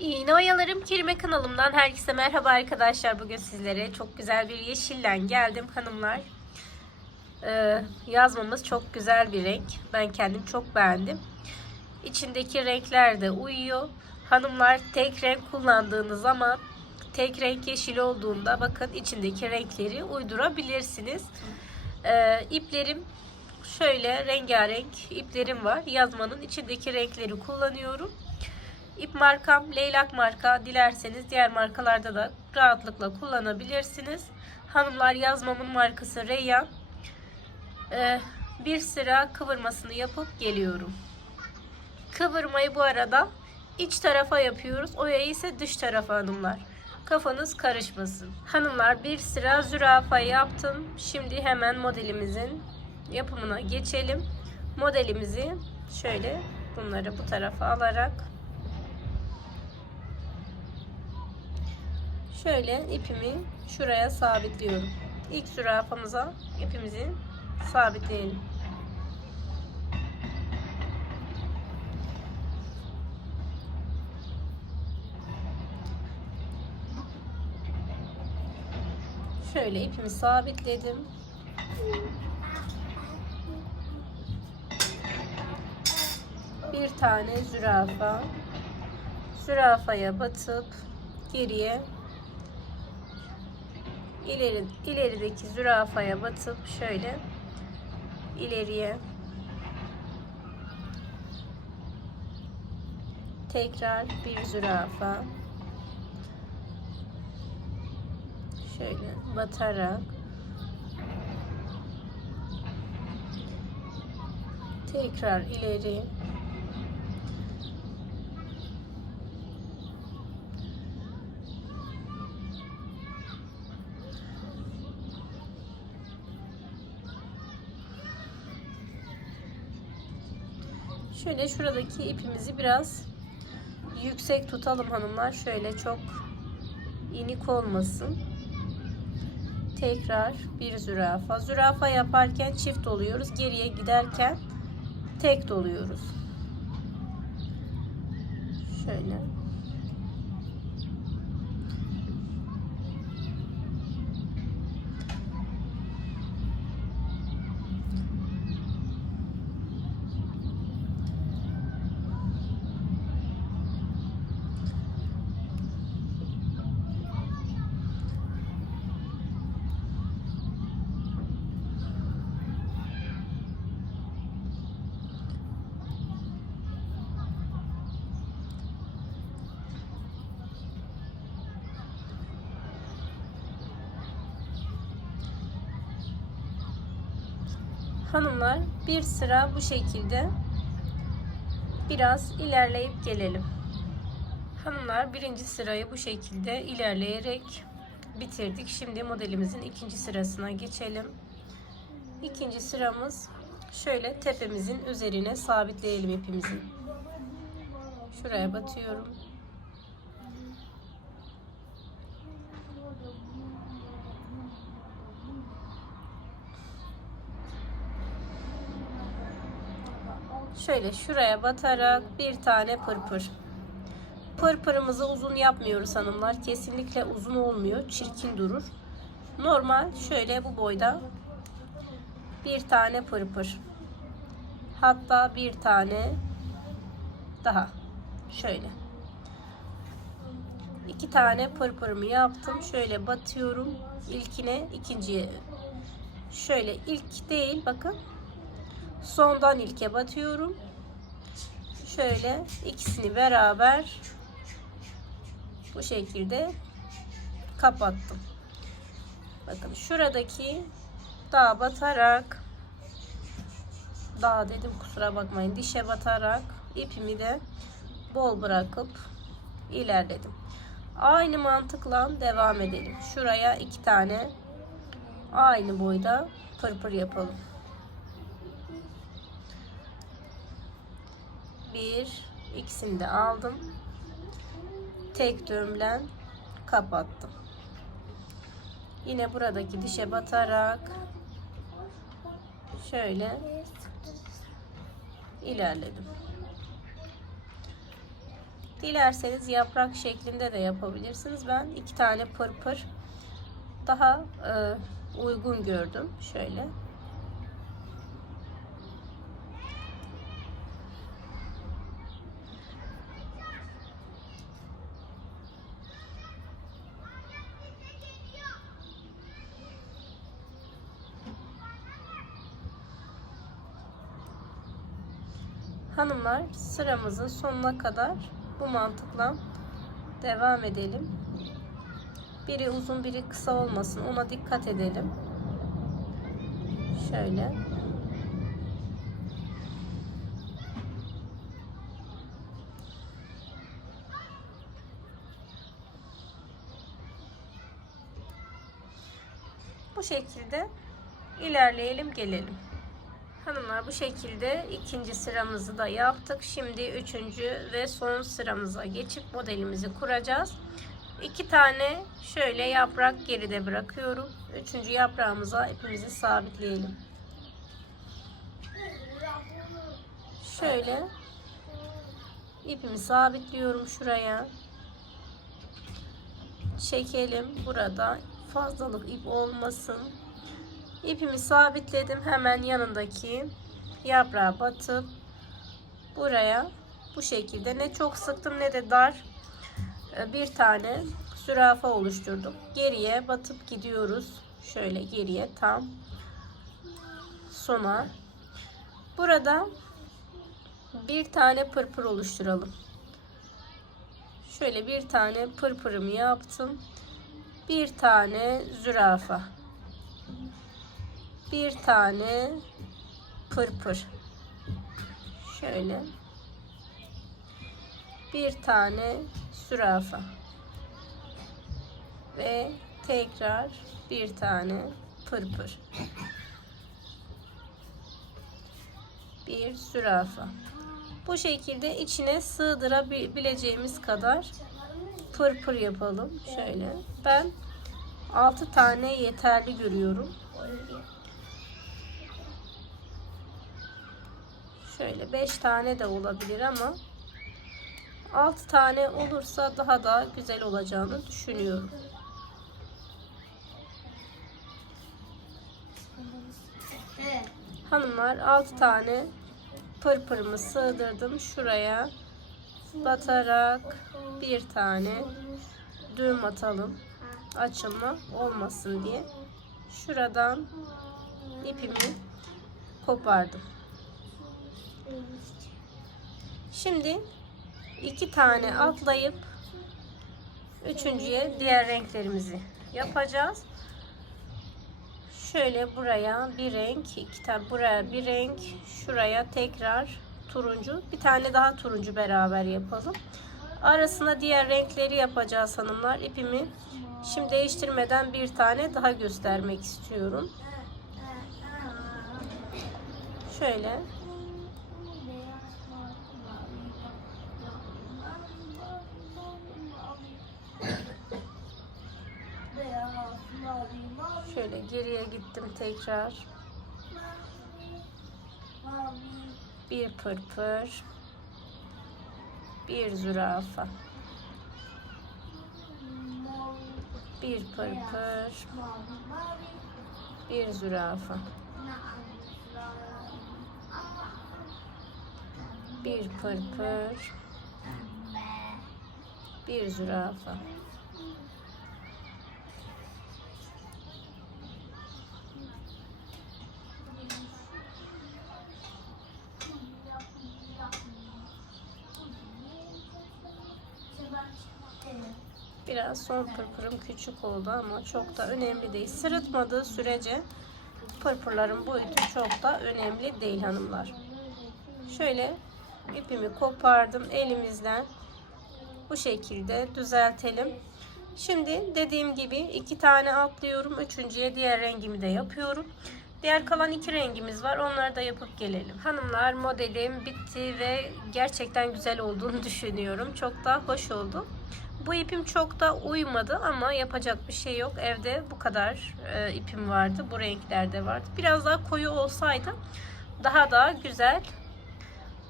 İğne Oyalarım Kerime kanalımdan herkese merhaba arkadaşlar. Bugün sizlere çok güzel bir yeşillen geldim hanımlar. Ee, yazmamız çok güzel bir renk. Ben kendim çok beğendim. İçindeki renkler de uyuyor. Hanımlar tek renk kullandığınız zaman tek renk yeşil olduğunda bakın içindeki renkleri uydurabilirsiniz. Ee, iplerim şöyle rengarenk iplerim var. Yazmanın içindeki renkleri kullanıyorum. İp markam Leylak marka. Dilerseniz diğer markalarda da rahatlıkla kullanabilirsiniz. Hanımlar yazmamın markası Reyyan. Ee, bir sıra kıvırmasını yapıp geliyorum. Kıvırmayı bu arada iç tarafa yapıyoruz. Oyayı ise dış tarafa hanımlar. Kafanız karışmasın. Hanımlar bir sıra zürafa yaptım. Şimdi hemen modelimizin yapımına geçelim. Modelimizi şöyle bunları bu tarafa alarak Şöyle ipimi şuraya sabitliyorum. İlk zürafamıza ipimizi sabitleyelim. Şöyle ipimi sabitledim. Bir tane zürafa. Zürafaya batıp geriye ileri ilerideki zürafaya batıp şöyle ileriye tekrar bir zürafa şöyle batarak tekrar ileri Şöyle şuradaki ipimizi biraz yüksek tutalım hanımlar. Şöyle çok inik olmasın. Tekrar bir zürafa. Zürafa yaparken çift oluyoruz. Geriye giderken tek doluyoruz. Şöyle. Hanımlar bir sıra bu şekilde biraz ilerleyip gelelim. Hanımlar birinci sırayı bu şekilde ilerleyerek bitirdik. Şimdi modelimizin ikinci sırasına geçelim. İkinci sıramız şöyle tepemizin üzerine sabitleyelim ipimizi. Şuraya batıyorum. Şöyle şuraya batarak bir tane pırpır. Pırpırımızı uzun yapmıyoruz hanımlar. Kesinlikle uzun olmuyor. Çirkin durur. Normal şöyle bu boyda bir tane pırpır. Hatta bir tane daha. Şöyle. İki tane pırpırımı yaptım. Şöyle batıyorum. İlkine ikinciye. Şöyle ilk değil bakın sondan ilke batıyorum. Şöyle ikisini beraber bu şekilde kapattım. Bakın şuradaki daha batarak daha dedim kusura bakmayın dişe batarak ipimi de bol bırakıp ilerledim. Aynı mantıkla devam edelim. Şuraya iki tane aynı boyda pırpır yapalım. Bir ikisini de aldım tek düğümle kapattım yine buradaki dişe batarak şöyle ilerledim Dilerseniz yaprak şeklinde de yapabilirsiniz. Ben iki tane pırpır daha e, uygun gördüm. Şöyle. Hanımlar sıramızın sonuna kadar bu mantıkla devam edelim. Biri uzun biri kısa olmasın ona dikkat edelim. Şöyle. Bu şekilde ilerleyelim gelelim. Hanımlar bu şekilde ikinci sıramızı da yaptık. Şimdi üçüncü ve son sıramıza geçip modelimizi kuracağız. İki tane şöyle yaprak geride bırakıyorum. Üçüncü yaprağımıza ipimizi sabitleyelim. Şöyle ipimi sabitliyorum şuraya. Çekelim. Burada fazlalık ip olmasın. İpimi sabitledim. Hemen yanındaki yaprağa batıp buraya bu şekilde ne çok sıktım ne de dar e, bir tane zürafa oluşturdum. Geriye batıp gidiyoruz. Şöyle geriye tam sona. Burada bir tane pırpır oluşturalım. Şöyle bir tane pırpırımı yaptım. Bir tane zürafa bir tane pırpır. Şöyle. Bir tane sürafa. Ve tekrar bir tane pırpır. Bir sürafa. Bu şekilde içine sığdırabileceğimiz kadar pırpır yapalım. Şöyle. Ben 6 tane yeterli görüyorum. Şöyle 5 tane de olabilir ama 6 tane olursa daha da güzel olacağını düşünüyorum. Hanımlar 6 tane pırpırımı sığdırdım. Şuraya batarak bir tane düğüm atalım. Açılma olmasın diye. Şuradan ipimi kopardım. Şimdi iki tane atlayıp üçüncüye diğer renklerimizi yapacağız. Şöyle buraya bir renk, iki tane buraya bir renk, şuraya tekrar turuncu, bir tane daha turuncu beraber yapalım. Arasına diğer renkleri yapacağız hanımlar. İpimi şimdi değiştirmeden bir tane daha göstermek istiyorum. Şöyle geriye gittim tekrar. Bir pırpır. Bir zürafa. Bir pırpır. Bir zürafa. Bir pırpır. Bir zürafa. Biraz son pırpırım küçük oldu ama çok da önemli değil. Sırıtmadığı sürece pırpırların boyutu çok da önemli değil hanımlar. Şöyle ipimi kopardım elimizden bu şekilde düzeltelim. Şimdi dediğim gibi iki tane atlıyorum. Üçüncüye diğer rengimi de yapıyorum. Diğer kalan iki rengimiz var. Onları da yapıp gelelim. Hanımlar modelim bitti ve gerçekten güzel olduğunu düşünüyorum. Çok da hoş oldu. Bu ipim çok da uymadı ama yapacak bir şey yok. Evde bu kadar e, ipim vardı. Bu renklerde vardı. Biraz daha koyu olsaydı daha da güzel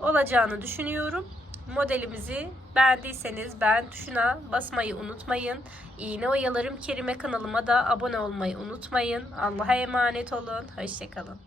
olacağını düşünüyorum. modelimizi beğendiyseniz beğen tuşuna basmayı unutmayın. İğne Oyalarım Kerime kanalıma da abone olmayı unutmayın. Allah'a emanet olun. Hoşçakalın.